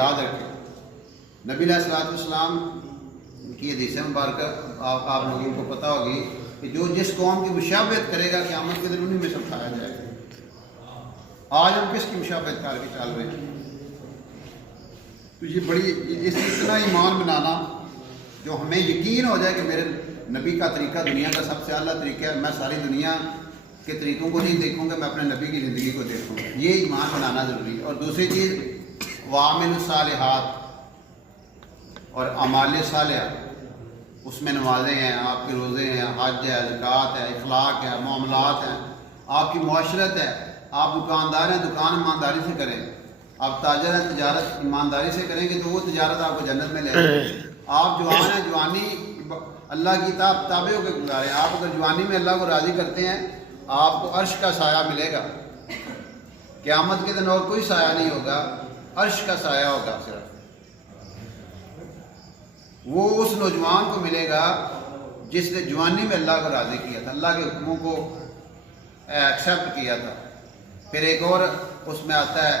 یاد رکھیں نبی علیہ الصلوۃ والسلام کی حدیث مبارکہ آپ لوگوں کو پتہ ہوگی کہ جو جس قوم کی مشابہت کرے گا قیامت کے دن انہیں میں سے اٹھایا جائے گا۔ آج ہم کس کی مشابہت کر کے چل رہے ہیں؟ تو یہ بڑی اس اتنا ایمان بنانا جو ہمیں یقین ہو جائے کہ میرے نبی کا طریقہ دنیا کا سب سے اعلیٰ طریقہ ہے، میں ساری دنیا کے طریقوں کو نہیں دیکھوں گا، میں اپنے نبی کی زندگی کو دیکھوں گا، یہ ایمان بنانا ضروری ہے۔ اور دوسری چیز وعامل الصالحات اور اعمال صالحہ، اس میں نمازیں ہیں، آپ کے روزے ہیں، حج ہے، زکوٰۃ ہے، اخلاق ہے، معاملات ہیں، آپ کی معاشرت ہے، آپ دکاندار ہیں دکان ایمانداری سے کریں، آپ تاجر ہیں تجارت ایمانداری سے کریں گے تو وہ تجارت آپ کو جنت میں لے جائے گی۔ آپ جوان ہیں جوانی اللہ کی تابع ہو کے گزاریں، آپ اگر جوانی میں اللہ کو راضی کرتے ہیں آپ کو عرش کا سایہ ملے گا، قیامت کے دن اور کوئی سایہ نہیں ہوگا، عرش کا سایہ ہوگا صرف۔ وہ اس نوجوان کو ملے گا جس نے جوانی میں اللہ کو راضی کیا تھا، اللہ کے حکموں کو ایکسیپٹ کیا تھا۔ پھر ایک اور اس میں آتا ہے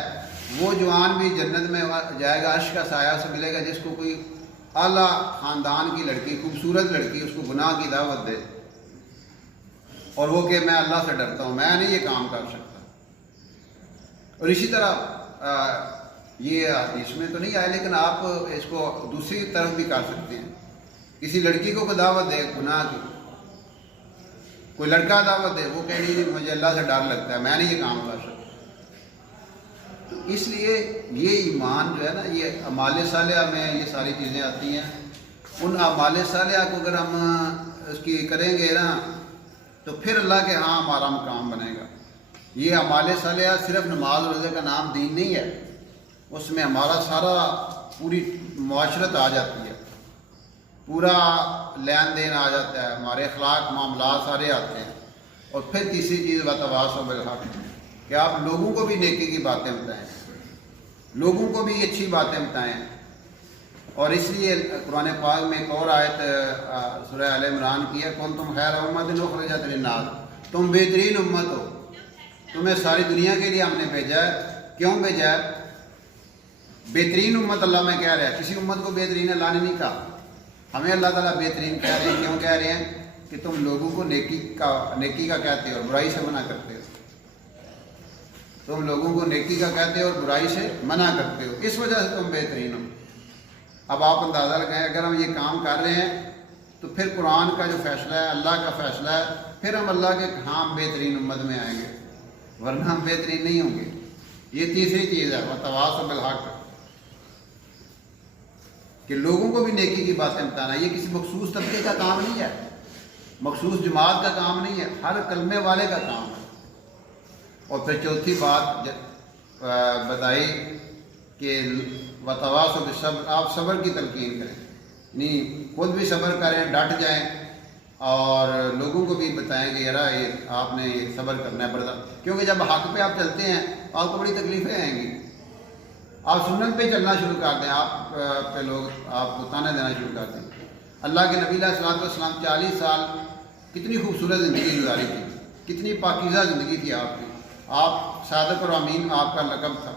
وہ جوان بھی جنت میں جائے گا، عرش کا سایہ سے ملے گا جس کو کوئی اعلیٰ خاندان کی لڑکی، خوبصورت لڑکی اس کو گناہ کی دعوت دے اور وہ کہ میں اللہ سے ڈرتا ہوں، میں نہیں یہ کام کر سکتا۔ اور اسی طرح یہ اس میں تو نہیں آئے لیکن آپ اس کو دوسری طرف بھی کر سکتے ہیں۔ کسی لڑکی کو دعوت دے گناہ کی، کوئی لڑکا دعوت دے، وہ کہ نہیں مجھے اللہ سے ڈر لگتا ہے، میں نہیں یہ کام کر سکتا۔ اس لیے یہ ایمان جو ہے نا، یہ اعمال صالحہ میں یہ ساری چیزیں آتی ہیں۔ ان اعمال صالحہ کو اگر ہم اس کی کریں گے نا تو پھر اللہ کے ہاں ہمارا مقام بنے گا۔ یہ اعمال صالحہ صرف نماز روزے کا نام دین نہیں ہے، اس میں ہمارا سارا پوری معاشرت آ جاتی ہے، پورا لین دین آ جاتا ہے، ہمارے اخلاق معاملات سارے آتے ہیں۔ اور پھر تیسری چیز وتواصوا بالحق، کہ آپ لوگوں کو بھی نیکی کی باتیں بتائیں، لوگوں کو بھی اچھی باتیں بتائیں۔ اور اس لیے قرآن پاک میں ایک اور آیت سورہ آل عمران کی ہے، کنتم خیر امۃ اخرجت للناس، تم بہترین امت ہو، تمہیں ساری دنیا کے لیے ہم نے بھیجا ہے۔ کیوں بھیجا ہے؟ بہترین امت اللہ میں کہہ رہا ہے، کسی امت کو بہترین اللہ نے نہیں کہا، ہمیں اللہ تعالیٰ بہترین کہہ رہے ہیں۔ کیوں کہہ رہے ہیں؟ کہ تم لوگوں کو نیکی کا کہتے ہو اور برائی سے منع کرتے ہو، تم لوگوں کو نیکی کا کہتے ہو اور برائی سے منع کرتے ہو، اس وجہ سے تم بہترین ہو۔ اب آپ اندازہ لگائیں اگر ہم یہ کام کر رہے ہیں تو پھر قرآن کا جو فیصلہ ہے، اللہ کا فیصلہ ہے، پھر ہم اللہ کے ہاں بہترین امت میں آئیں گے، ورنہ ہم بہترین نہیں ہوں گے۔ یہ تیسری چیز ہے وتواصوا بالحق، کہ لوگوں کو بھی نیکی کی باتیں بتانا۔ یہ کسی مخصوص طبقے کا کام نہیں ہے، مخصوص جماعت کا کام نہیں ہے، ہر کلمے والے کا کام ہے۔ اور پھر چوتھی بات بتائی کہ وتواصوا بالصبر، آپ صبر کی تلقین کریں، یعنی خود بھی صبر کریں، ڈٹ جائیں اور لوگوں کو بھی بتائیں کہ یار یہ آپ نے یہ صبر کرنا ہے برداشت، کیونکہ جب حق پہ آپ چلتے ہیں آپ کو بڑی تکلیفیں آئیں گی۔ آپ سنت پہ چلنا شروع کر دیں، آپ پہ لوگ آپ کو تانے دینا شروع کر دیں۔ اللہ کے نبی علیہ الصلوۃ والسلام 40 سال کتنی خوبصورت زندگی گزاری تھی، کتنی پاکیزہ زندگی تھی آپ کی، آپ صادق اور امین آپ کا لقب تھا،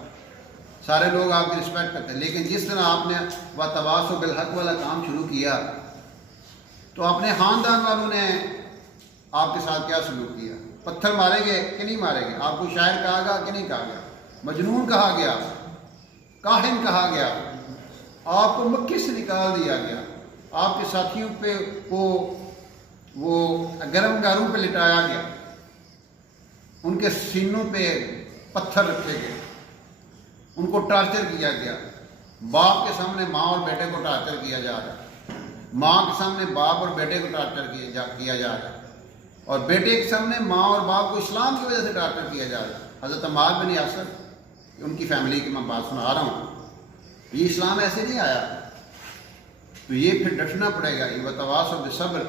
سارے لوگ آپ کی رسپیکٹ کرتے ہیں۔ لیکن جس طرح آپ نے وتواصوا بالحق والا کام شروع کیا تو اپنے خاندان والوں نے آپ کے ساتھ کیا سلوک کیا؟ پتھر مارے گے کہ نہیں مارے گے؟ آپ کو شاعر کہا گیا کہ نہیں کہا گیا؟ مجنون کہا گیا، کاہن کہا گیا، آپ کو مکے سے نکال دیا گیا، آپ کے ساتھیوں پہ وہ گرم گاروں پہ لٹایا گیا، ان کے سینوں پہ پتھر رکھے گئے، ان کو ٹارچر کیا گیا۔ باپ کے سامنے ماں اور بیٹے کو ٹارچر کیا جا رہا ہے، ماں کے سامنے باپ اور بیٹے کو ٹارچر کیا جا رہا ہے، اور بیٹے کے سامنے ماں اور باپ کو اسلام کی وجہ سے ٹارچر کیا جا رہا ہے۔ حضرت عمار بن یاسر، ان کی فیملی کی میں بات سنا رہا ہوں، یہ اسلام ایسے نہیں آیا، تو یہ پھر ڈٹنا پڑے گا۔ یہ وتواصوا بالصبر